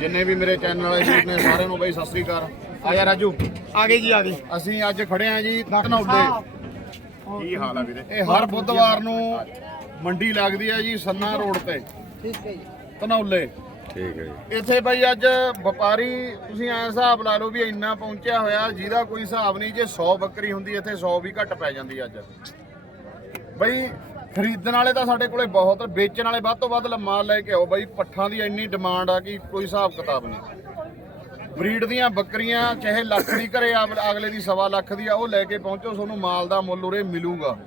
ਜਿੰਨੇ ਵੀ ਮੇਰੇ ਚੈਨਲ ਵਾਲੇ ਵੀਰ ਨੇ ਸਾਰਿਆਂ ਨੂੰ ਬਈ ਸਤਿ ਸ੍ਰੀ ਅਕਾਲ। ਆ ਜਾ ਰਾਜੂ ਆ ਗਏ ਜੀ ਆ ਗਏ ਅਸੀਂ ਅੱਜ ਖੜੇ ਆ ਜੀ ਧਨੌਲੇ ਕੀ ਹਾਲ ਆ ਵੀਰੇ? ਇਹ ਹਰ ਬੁੱਧਵਾਰ ਨੂੰ ਮੰਡੀ ਲੱਗਦੀ ਹੈ ਜੀ ਸੰਨਾ ਰੋਡ ਤੇ। ਠੀਕ ਹੈ ਜੀ। ਧਨੌਲੇ। ਠੀਕ ਹੈ ਜੀ। ਇੱਥੇ ਬਈ ਅੱਜ ਵਪਾਰੀ ਤੁਸੀਂ ਐ ਹਿਸਾਬ ਲਾ ਲਓ ਵੀ ਇੰਨਾ ਪਹੁੰਚਿਆ ਹੋਇਆ ਜਿਹਦਾ ਕੋਈ ਹਿਸਾਬ ਨਹੀਂ ਜੇ 100 ਬੱਕਰੀ ਹੁੰਦੀ ਇੱਥੇ 100 ਵੀ ਘੱਟ ਪੈ ਜਾਂਦੀ ਅੱਜ। ਬਈ ਖਰੀਦਣ ਵਾਲੇ ਤਾਂ ਸਾਡੇ ਕੋਲੇ ਬਹੁਤ, ਵੇਚਣ ਵਾਲੇ ਵੱਧ ਤੋਂ ਵੱਧ ਮਾਲ ਲੈ ਕੇ ਆਓ ਬਾਈ, ਪੱਠਾਂ ਦੀ ਇੰਨੀ ਡਿਮਾਂਡ ਆ ਕਿ ਕੋਈ ਹਿਸਾਬ ਕਿਤਾਬ ਨਹੀਂ। ਬਰੀਡ ਦੀਆਂ ਬੱਕਰੀਆਂ, ਚਾਹੇ ਲੱਖ ਦੀ ਘਰੇ ਆ- ਅਗਲੇ ਦੀ ਸਵਾ ਲੱਖ ਦੀ ਆ, ਉਹ ਲੈ ਕੇ ਪਹੁੰਚੋ, ਤੁਹਾਨੂੰ ਮਾਲ ਦਾ ਮੁੱਲ ਉਰੇ ਮਿਲੂਗਾ।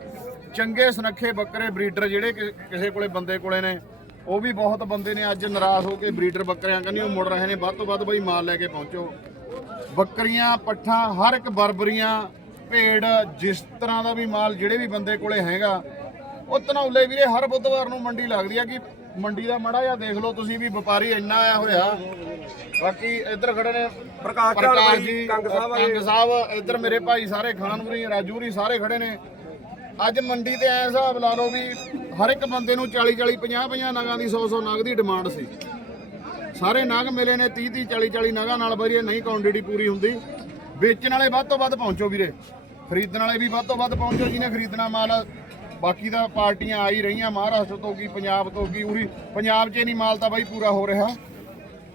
ਚੰਗੇ, ਸੁਨੱਖੇ ਬੱਕਰੇ ਬਰੀਡਰ ਜਿਹੜੇ ਕਿ- ਕਿਸੇ ਕੋਲੇ ਬੰਦੇ ਕੋਲੇ ਨੇ, ਉਹ ਵੀ ਬਹੁਤ ਬੰਦੇ ਨੇ ਅੱਜ ਨਰਾਜ਼ ਹੋ ਕੇ ਬਰੀਡਰ ਬੱਕਰਿਆਂ ਕੰਨੀ ਉਹ ਮੁੜ ਰਹੇ ਨੇ, ਵੱਧ ਤੋਂ ਵੱਧ ਬਈ ਮਾਲ ਲੈ ਕੇ ਪਹੁੰਚੋ। ਬੱਕਰੀਆਂ, ਪੱਠਾਂ, ਹਰ ਇੱਕ ਬਰਬਰੀਆਂ, ਭੇਡ, ਜਿਸ ਤਰ੍ਹਾਂ ਦਾ ਵੀ ਮਾਲ ਜਿਹੜੇ ਵੀ ਬੰਦੇ ਕੋਲੇ ਹੈਗਾ ਉਹ ਧਨੌਲੇ ਵੀਰੇ ਹਰ ਬੁੱਧਵਾਰ ਨੂੰ ਮੰਡੀ ਲੱਗਦੀ ਆ ਕਿ ਮੰਡੀ ਦਾ ਮੜਾ ਜਿਹਾ ਦੇਖ ਲਓ ਤੁਸੀਂ ਵੀ ਵਪਾਰੀ ਇੰਨਾ ਆਇਆ ਹੋਇਆ। ਬਾਕੀ ਇੱਧਰ ਖੜੇ ਨੇ ਪ੍ਰਕਾਸ਼ ਪ੍ਰਕਾਸ਼ ਬਾਈ, ਜੀ ਕੰਗ ਸਾਹਿਬ ਵਾਲੇ। ਕੰਗ ਸਾਹਿਬ ਇੱਧਰ ਮੇਰੇ ਭਾਈ ਸਾਰੇ ਖਾਨਪੁਰੀ ਰਾਜੂਰੀ ਸਾਰੇ ਖੜੇ ਨੇ। ਅੱਜ ਮੰਡੀ ਤੇ ਐ ਹਿਸਾਬ ਲਾ ਲਓ ਵੀ ਹਰ ਇੱਕ ਬੰਦੇ ਨੂੰ 40 40 50 50 ਨਗਾਂ ਦੀ 100 100 ਨਗ ਦੀ ਡਿਮਾਂਡ ਸੀ। ਸਾਰੇ ਨਗ ਮਿਲੇ ਨੇ 30 30 40 40 ਨਗਾਂ ਨਾਲ ਵਧੀਆ ਨਹੀਂ ਕੁਆਂਟੀਟੀ ਪੂਰੀ ਹੁੰਦੀ। ਵੇਚਣ ਵਾਲੇ ਵੱਧ ਤੋਂ ਵੱਧ ਪਹੁੰਚੋ ਵੀਰੇ। ਖਰੀਦਣ ਵਾਲੇ ਵੀ ਵੱਧ ਤੋਂ ਵੱਧ ਪਹੁੰਚੋ ਜਿਹਨੇ ਖਰੀਦਣਾ ਮਾਲ ਬਾਕੀ ਤਾਂ ਪਾਰਟੀਆਂ ਆ ਹੀ ਰਹੀਆਂ ਮਹਾਰਾਸ਼ਟਰ ਤੋਂ ਕੀ, ਪੰਜਾਬ ਤੋਂ ਕੀ, ਉਰੀ ਪੰਜਾਬ 'ਚ ਨਹੀਂ, ਮਾਲ ਤਾਂ ਬਾਈ ਪੂਰਾ ਹੋ ਰਿਹਾ।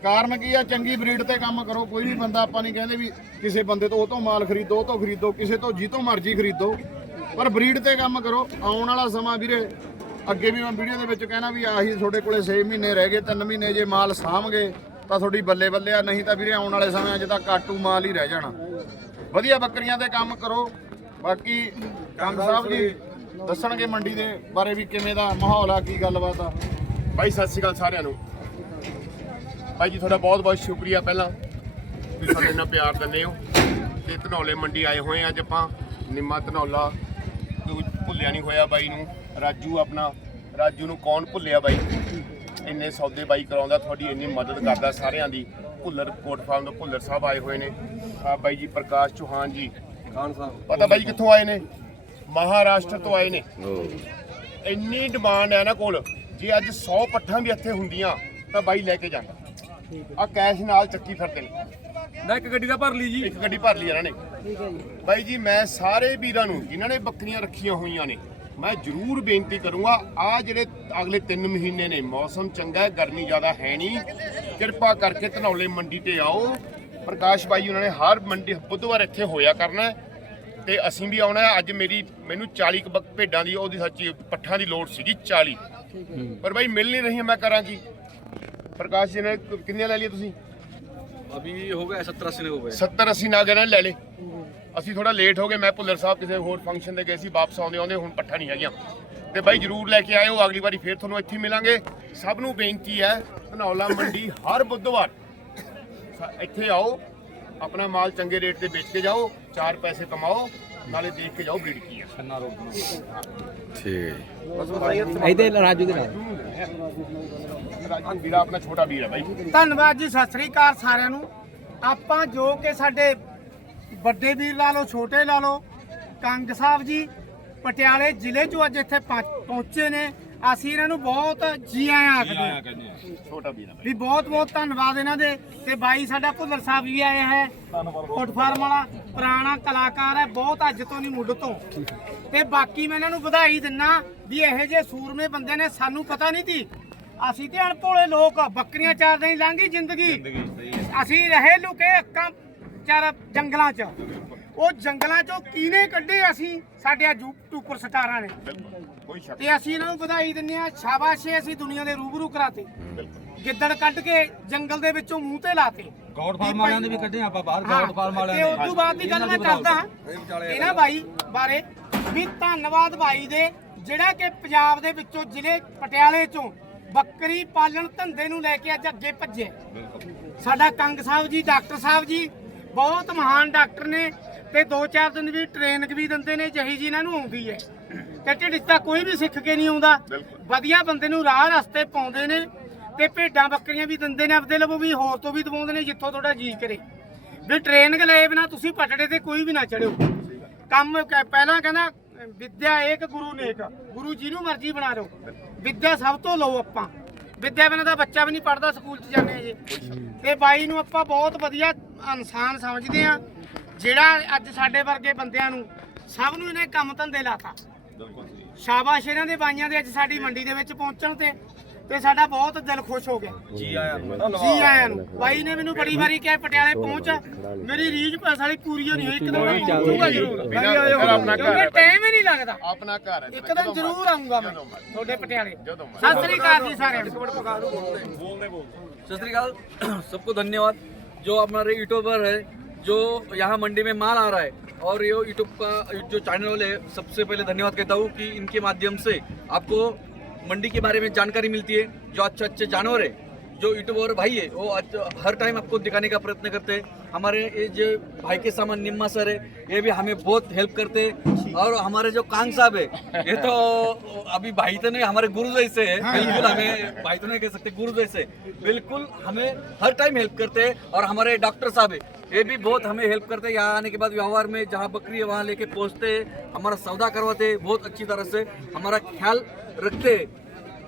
ਕਾਰਨ ਕੀ ਆ, ਚੰਗੀ ਬਰੀਡ ਤੇ ਕੰਮ ਕਰੋ, ਕੋਈ ਵੀ ਬੰਦਾ ਆਪਾਂ ਨਹੀਂ ਕਹਿੰਦੇ ਵੀ ਕਿਸੇ ਬੰਦੇ ਤੋਂ ਉਹ ਤੋਂ ਮਾਲ ਖਰੀਦੋ, ਉਹ ਤੋਂ ਖਰੀਦੋ, ਕਿਸੇ ਤੋਂ ਜੀ ਤੋਂ ਮਰਜ਼ੀ ਖਰੀਦੋ। ਪਰ ਬਰੀਡ ਤੇ ਕੰਮ ਕਰੋ, ਆਉਣ ਵਾਲਾ ਸਮਾਂ ਵੀਰੇ, ਅੱਗੇ ਵੀ ਮੈਂ ਵੀਡੀਓ ਦੇ ਵਿੱਚ ਕਹਿਣਾ ਵੀ ਆਹੀ ਤੁਹਾਡੇ ਕੋਲੇ 6 ਮਹੀਨੇ ਰਹਿ ਗਏ 3 ਮਹੀਨੇ ਜੇ ਮਾਲ ਸਾਂਭਗੇ, ਤਾਂ ਤੁਹਾਡੀ ਬੱਲੇ ਬੱਲੇ ਆ, ਨਹੀਂ ਤਾਂ ਵੀਰੇ ਆਉਣ ਵਾਲੇ ਸਮਿਆਂ 'ਚ ਤਾਂ ਕਾਟੂ ਮਾਲ ਹੀ ਰਹਿ ਜਾਣਾ। ਵਧੀਆ ਬੱਕਰੀਆਂ ਤੇ ਕੰਮ ਕਰੋ, ਬਾਕੀ ਕੰਗ ਸਾਹਿਬ ਜੀ ਦੱਸਣਗੇ ਮੰਡੀ ਦੇ ਬਾਰੇ ਵੀ ਕਿਵੇਂ ਦਾ ਮਾਹੌਲ ਆ ਕੀ ਗੱਲਬਾਤ ਆ? ਬਾਈ ਸਤਿ ਸ਼੍ਰੀ ਅਕਾਲ ਸਾਰਿਆਂ ਨੂੰ। ਬਾਈ ਜੀ ਤੁਹਾਡਾ ਬਹੁਤ ਬਹੁਤ ਸ਼ੁਕਰੀਆ ਪਹਿਲਾਂ ਤੁਸੀਂ ਸਾਡੇ ਨਾਲ ਪਿਆਰ ਦਿੰਦੇ ਹੋ ਤੇ ਧਨੌਲੇ ਮੰਡੀ ਆਏ ਹੋਏ ਆ ਅੱਜ ਆਪਾਂ। ਨਿੰਮਾ ਧਨੌਲਾ ਕੋਈ ਭੁੱਲਿਆ ਨਹੀਂ ਹੋਇਆ ਬਾਈ ਨੂੰ। ਰਾਜੂ ਆਪਣਾ ਰਾਜੂ ਨੂੰ ਕੌਣ ਭੁੱਲਿਆ ਬਾਈ? ਇੰਨੇ ਸੌਦੇ ਬਾਈ ਕਰਾਉਂਦਾ ਤੁਹਾਡੀ ਇੰਨੀ ਮਦਦ ਕਰਦਾ ਸਾਰਿਆਂ ਦੀ। ਭੁੱਲਰ ਕੋਟ ਫਾਰਮ ਤੋਂ ਭੁੱਲਰ ਸਾਹਿਬ ਆਏ ਹੋਏ ਨੇ। ਆ ਬਾਈ ਜੀ ਪ੍ਰਕਾਸ਼ ਚੌਹਾਨ ਜੀ। ਖਾਨ ਸਾਹਿਬ। ਪਤਾ ਬਾਈ ਜੀ ਕਿੱਥੋਂ ਆਏ ਨੇ? ਮਹਾਰਾਸ਼ਟਰ ਤੋਂ ਆਏ ਨੇ। ਇੰਨੀ ਡਿਮਾਂਡ ਹੈ ਨਾ ਕੋਲ ਜੇ ਅੱਜ 100 ਪੱਠਾਂ ਵੀ ਇੱਥੇ ਹੁੰਦੀਆਂ ਤਾਂ ਬਾਈ ਲੈ ਕੇ ਜਾਂਦਾ। ਆ ਕੈਸ਼ ਨਾਲ ਚੱਕੀ ਫਿਰਦੇ ਨੇ। ਨਾ ਇੱਕ ਗੱਡੀ ਦਾ ਭਰ ਲਈ ਜੀ। ਇੱਕ ਗੱਡੀ ਭਰ ਲਈ ਇਹਨਾਂ ਨੇ। ਠੀਕ ਹੈ ਜੀ। ਬਾਈ ਜੀ ਮੈਂ ਸਾਰੇ ਵੀਰਾਂ ਨੂੰ ਜਿਨ੍ਹਾਂ ਨੇ ਬੱਕਰੀਆਂ ਰੱਖੀਆਂ ਹੋਈਆਂ ਨੇ ਮੈਂ ਜ਼ਰੂਰ ਬੇਨਤੀ ਕਰੂੰਗਾ ਆ ਜਿਹੜੇ ਅਗਲੇ 3 ਮਹੀਨੇ ਨੇ ਮੌਸਮ ਚੰਗਾ ਹੈ ਗਰਮੀ ਜ਼ਿਆਦਾ ਹੈ ਨਹੀਂ ਕਿਰਪਾ ਕਰਕੇ ਧਨੌਲੇ ਮੰਡੀ ਤੇ ਆਓ। ਪ੍ਰਕਾਸ਼ ਬਾਈ ਉਹਨਾਂ ਨੇ ਹਰ ਮੰਡੀ ਬੁੱਧਵਾਰ ਇੱਥੇ ਹੋਇਆ ਕਰਨਾ ਤੇ ਅਸੀਂ ਵੀ ਆਉਣਾ ਹੈ। ਅੱਜ ਮੇਰੀ ਮੈਨੂੰ 40 ਕੁ ਬੱਕ- ਭੇਡਾਂ ਦੀ ਉਹਦੀ ਸੱਚੀ ਪੱਠਾਂ ਦੀ ਲੋੜ ਸੀਗੀ 40 ਪਰ ਬਾਈ ਮਿਲ ਨਹੀਂ ਰਹੀ ਮੈਂ ਕਰਾਂ ਕੀ? ਪ੍ਰਕਾਸ਼ ਜੀ ਨੇ ਕਿੰਨੀਆਂ ਲੈ ਲਈਆਂ ਤੁਸੀਂ? ਅਭੀ ਹੋ ਗਿਆ 70 80 ਨੇ ਹੋ ਗਏ। 70 80 ਨਾਗ ਇਹਨਾਂ ਨੇ ਲੈ ਲੇ ਅਸੀਂ ਥੋੜਾ ਲੇਟ ਹੋ ਗਏ ਮੈਂ ਭੁੱਲਰ ਸਾਹਿਬ ਕਿਸੇ ਹੋਰ ਫੰਕਸ਼ਨ ਤੇ ਗਏ ਸੀ ਵਾਪਸ ਆਉਂਦੇ ਆਉਂਦੇ ਹੁਣ ਪੱਠਾ ਨਹੀਂ ਹੈਗੀਆਂ। ਤੇ ਬਾਈ ਜਰੂਰ ਲੈ ਕੇ ਆਇਓ ਅਗਲੀ ਵਾਰੀ ਫੇਰ ਤੁਹਾਨੂੰ ਇੱਥੇ ਹੀ ਮਿਲਾਂਗੇ। ਸਭ ਨੂੰ ਬੇਨਤੀ ਹੈ ਧਨੌਲਾ ਮੰਡੀ ਹਰ ਬੁੱਧਵਾਰ। ਸ- ਇੱਥੇ ਆਓ ਆਪਣਾ ਮਾਲ ਚੰਗੇ ਰੇਟ ਤੇ ਵੇਚ ਕੇ ਜਾਓ ਚਾਰ ਪੈਸੇ ਕਮਾਓ ਨਾਲੇ ਦੇਖ ਕੇ ਜਾਓ ਬਰੀਡ ਕੀ ਹੈ ਛੰਨਾ ਰੋਡ ਇਹਦੇ ਰਾਜੂ ਦੇ ਨਾਲ। ਰਾਜੂ ਵੀਰਾ ਆਪਣਾ ਛੋਟਾ ਵੀਰ ਹੈ ਬਾਈ। ਧੰਨਵਾਦ ਜੀ ਸਤਿ ਸ੍ਰੀ ਅਕਾਲ ਸਾਰਿਆਂ ਨੂੰ। ਆਪਾਂ ਜੋ ਕਿ ਸਾਡੇ ਵੱਡੇ ਵੀਰ ਲਾ ਲਓ ਛੋਟੇ ਲਾ ਲਓ ਕੰਗ ਸਾਹਿਬ ਜੀ ਪਟਿਆਲੇ ਜ਼ਿਲ੍ਹੇ ਚੋਂ ਅੱਜ ਇੱਥੇ ਪਹੁੰ- ਪਹੁੰਚੇ ਨੇ। ਅਸੀਂ ਇਹਨਾਂ ਨੂੰ ਬਹੁਤ ਜੀ ਆਇਆਂ ਆਖਦੇ ਹਾਂ। ਛੋਟਾ ਵੀਰ ਵੀ ਬਹੁਤ ਬਹੁਤ ਧੰਨਵਾਦ ਇਹਨਾਂ ਦੇ। ਤੇ ਬਾਈ ਸਾਡਾ ਭੁੱਲਰ ਸਾਹਿਬ ਵੀ ਆਇਆ ਹੈ। ਕੋਟ ਫਾਰਮ ਵਾਲਾ ਪੁਰਾਣਾ ਕਲਾਕਾਰ ਹੈ ਬਹੁਤ ਅੱਜ ਤੋਂ ਨਹੀਂ ਮੁੱਢ ਤੋਂ। ਤੇ ਬਾਕੀ ਮੈਂ ਇਹਨਾਂ ਨੂੰ ਵਧਾਈ ਦਿੰਨਾ ਵੀ ਇਹੋ ਜਿਹੇ ਸੂਰਮੇ ਬੰਦੇ ਨੇ ਸਾਨੂੰ ਪਤਾ ਨਹੀਂ ਸੀ। ਅਸੀਂ ਤੇ ਅਣਭੋਲੇ ਲੋਕ ਬੱਕਰੀਆਂ ਚਾਰਦੇ ਹੀ ਲੰਘੀ ਜ਼ਿੰਦਗੀ। ਅਸੀਂ ਰਹੇ ਲੁਕੇ ਅੱਕਾਂ ਚਾਰ ਜੰਗਲਾਂ 'ਚ। ਉਹ ਜੰਗਲਾਂ 'ਚੋਂ ਕੀਨੇ ਕੱਢੇ ਅਸੀਂ ਸਾਡੇ ਯੂਟਿਊਬਰ ਸਟਾਰਾਂ ਨੇ। ਕੋਈ ਸ਼ੱਕ ਤੇ ਅਸੀਂ ਇਹਨਾਂ ਨੂੰ ਵਧਾਈ ਦਿੰਦੇ ਆ ਸ਼ਾਬਾਸ਼ ਏ ਅਸੀਂ ਦੁਨੀਆ ਦੇ ਰੂਬਰੂ ਕਰਾਤੇ। ਗਿੱਦੜ ਕੱਢ ਕੇ ਜੰਗਲ ਦੇ ਵਿੱਚੋਂ ਮੂੰਹ ਤੇ ਲਾਤੇ। ਗੌਡ ਫਾਰਮ ਵਾਲਿਆਂ ਦੇ ਵੀ ਕੱਢੇ ਆਪਾਂ ਬਾਹਰ ਗੌਡ ਫਾਰਮ ਤੇ ਵਾਲਿਆਂ ਉਸ ਤੋਂ ਬਾਅਦ ਦੀ ਗੱਲ ਮੈਂ ਕਰਦਾ ਇਹਨਾਂ ਬਾਈ ਬਾਰੇ ਵੀ ਧੰਨਵਾਦ ਬਾਈ ਦੇ ਜਿਹੜਾ ਕਿ ਪੰਜਾਬ ਦੇ ਵਿੱਚੋਂ ਜ਼ਿਲ੍ਹੇ ਪਟਿਆਲੇ ਚੋਂ ਬੱਕਰੀ ਪਾਲਣ ਧੰਦੇ ਨੂੰ ਲੈ ਕੇ ਅੱਜ ਅੱਗੇ ਭੱਜੇ ਸਾਡਾ ਕੰਗ ਸਾਹਿਬ ਜੀ ਡਾਕਟਰ ਸਾਹਿਬ ਜੀ ਬਹੁਤ ਮਹਾਨ ਡਾਕਟਰ ਨੇ ਤੇ 2-4 ਦਿਨ ਵੀ ਟ੍ਰੇਨਿੰਗ ਵੀ ਦਿੰਦੇ ਨੇ ਜਿਹੀ ਜੀ ਇਹਨਾਂ ਨੂੰ ਆਉਂਦੀ ਹੈ। ਤੇ ਢਿੱਡ ਤਾਂ ਕੋਈ ਵੀ ਸਿੱਖ ਕੇ ਨਹੀਂ ਆਉਂਦਾ। ਵਧੀਆ ਬੰਦੇ ਨੂੰ ਰਾਹ ਰਸਤੇ ਪਾਉਂਦੇ ਨੇ ਤੇ ਭੇਡਾਂ ਬੱਕਰੀਆਂ ਵੀ ਦਿੰਦੇ ਨੇ ਆਪਦੇ ਲਵੋ ਵੀ ਹੋਰ ਤੋਂ ਵੀ ਦਵਾਉਂਦੇ ਨੇ ਜਿੱਥੋਂ ਤੁਹਾਡਾ ਜੀ ਕਰੇ। ਵੀ ਟ੍ਰੇਨਿੰਗ ਲਏ ਬਿਨਾ ਤੁਸੀਂ ਪਟੜੇ ਤੇ ਕੋਈ ਵੀ ਨਾ ਚੜਿਓ। ਕੰਮ ਪਹਿਲਾਂ ਕਹਿੰਦਾ ਵਿਦਿਆ ਏਕ ਗੁਰੂ ਨੇਕ ਗੁਰੂ ਜਿਹਨੂੰ ਮਰਜ਼ੀ ਬਣਾ ਲਓ। ਵਿਦਿਆ ਸਭ ਤੋਂ ਲਓ ਆਪਾਂ। ਵਿਦਿਆ ਬਿਨਾਂ ਦਾ ਬੱਚਾ ਵੀ ਨਹੀਂ ਪੜਦਾ ਸਕੂਲ 'ਚ ਜਾਂਦੇ ਆ ਜੀ ਤੇ ਬਾਈ ਨੂੰ ਆਪਾਂ ਬਹੁਤ ਵਧੀਆ ਇਨਸਾਨ ਸਮਝਦੇ ਆ ਜਿਹੜਾ ਅੱਜ ਸਾਡੇ ਵਰਗੇ ਬੰਦਿਆਂ ਨੂੰ ਸਭ ਨੂੰ ਇਹਨੇ ਕੰਮ ਧੰਦੇ ਲਾਤਾ। ਸ਼ਾਬਾਸ਼ ਇਹਨਾਂ ਦੇ ਬਾਈਆਂ ਦੇ ਅੱਜ ਸਾਡੀ ਮੰਡੀ ਦੇ ਵਿੱਚ ਪਹੁੰਚਣ ਤੇ ਤੇ ਸਾਡਾ ਬਹੁਤ ਦਿਲ ਖੁਸ਼ ਹੋ ਗਿਆ ਜੀ ਆਇਆਂ ਜੀ ਆਇਆਂ ਨੂੰ ਬਾਈ ਨੇ ਮੈਨੂੰ ਬੜੀ ਵਾਰੀ ਕਿਹਾ ਪਟਿਆਲੇ ਪਹੁੰਚ ਮੇਰੀ ਰੀਝ ਸਾਲੀ ਪੂਰੀ ਹੋਣੀ ਹੋਈ ਇੱਕ ਦਿਨ ਮੈਂ ਪਹੁੰਚੂਗਾ ਜ਼ਰੂਰ ਵੀਰਾ, ਵੀਰਾ ਆਪਣਾ ਘਰ ਕਿਉਂਕਿ ਹੈ ਟਾਈਮ ਹੀ ਨਹੀਂ ਲੱਗਦਾ ਆਪਣਾ ਘਰ ਹੈ ਇੱਕ ਦਿਨ ਜ਼ਰੂਰ ਆਉਂਗਾ ਮੈਂ ਤੁਹਾਡੇ ਪਟਿਆਲੇ ਜਦੋਂ ਮਰਜ਼ੀ। ਸਤਿ ਸ੍ਰੀ ਅਕਾਲ ਜੀ ਸਾਰਿਆਂ ਨੂੰ सत श्रीकाल सबको धन्यवाद जो हमारे यूट्यूबर है जो यहाँ मंडी में माल आ रहा है और ये यूट्यूब का जो चैनल वाले है सबसे पहले धन्यवाद कहता हूँ कि इनके माध्यम से आपको मंडी के बारे में जानकारी मिलती है जो अच्छे अच्छे जानवर है जो यूट्यूबर भाई है वो आज हर टाइम आपको दिखाने का प्रयत्न करते हैं। हमारे ये जो भाई के सामान निम्मा सर है ये भी हमें बहुत हेल्प करते हैं। और हमारे जो कांग साहब है ये तो अभी भाई तो नहीं हमारे गुरु जैसे है। बिल्कुल हमें भाई तो नहीं कह सकते गुरु जैसे बिल्कुल हमें हर टाइम हेल्प करते हैं। और हमारे डॉक्टर साहब है ये भी बहुत हमें हेल्प करते हैं। यहाँ आने के बाद व्यवहार में जहाँ बकरी है वहाँ लेके पहुँचते हैं। हमारा सौदा करवाते हैं बहुत अच्छी तरह से। हमारा ख्याल रखते हैं।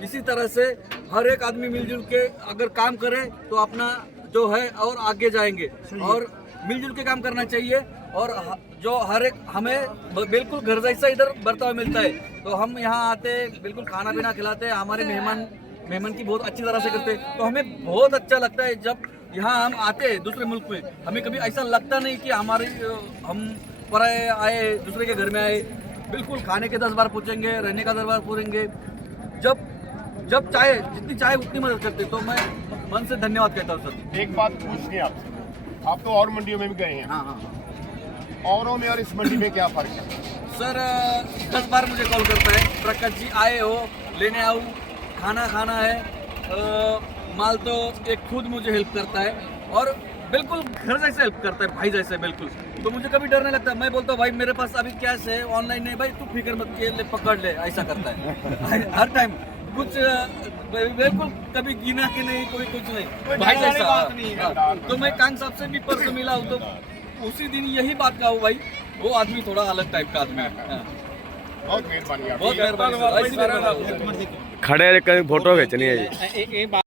इसी तरह से हर एक आदमी मिलजुल के अगर काम करे तो अपना जो है और आगे जाएँगे। और मिलजुल के काम करना चाहिए। और जो हर एक हमें बिल्कुल घर जैसा इधर बर्ताव मिलता है। तो हम यहाँ आते बिल्कुल खाना पीना खिलाते हैं हमारे मेहमान मेहमान की बहुत अच्छी तरह से करते। हैं तो हमें बहुत अच्छा लगता है जब यहाँ हम आते हैं दूसरे मुल्क में। हमें कभी ऐसा लगता नहीं कि हमारे हम पर आए दूसरे के घर में आए। बिल्कुल खाने के दस बार पूछेंगे रहने का दस बार पूछेंगे। जब जब चाहे जितनी चाहे उतनी मदद करते तो मैं मन से धन्यवाद कहता हूँ सर। एक बात पूछनी है आपसे। आप तो और मंडियों में भी गए हैं। हाँ हाँ औरों में और इस मंडी में क्या फ़र्क है? सर दस बार मुझे कॉल करता है प्रकाश जी आए हो लेने आऊँ खाना खाना है अ, माल तो एक खुद मुझे हेल्प करता है और बिल्कुल घर जैसे हेल्प करता है भाई जैसे बिल्कुल। तो मुझे कभी डर नहीं लगता मैं बोलता हूँ भाई मेरे पास अभी कैश है ऑनलाइन है भाई तू फ़िक्र मत किए ले पकड़ ले ऐसा करता है। हर टाइम कुछ बिल्कुल कभी गिना के नहीं कोई कुछ नहीं भाई जैसा बात नहीं है। हाँ। तो मैं कांग साहब से भी परसों मिला हूँ तो उसी दिन यही बात कहा हूँ भाई वो आदमी थोड़ा अलग टाइप का आदमी है हाँ। बहुत मेहरबानी आपकी बहुत मेहरबानी सर। ऐसी मेहरबानी। ਖੜੇ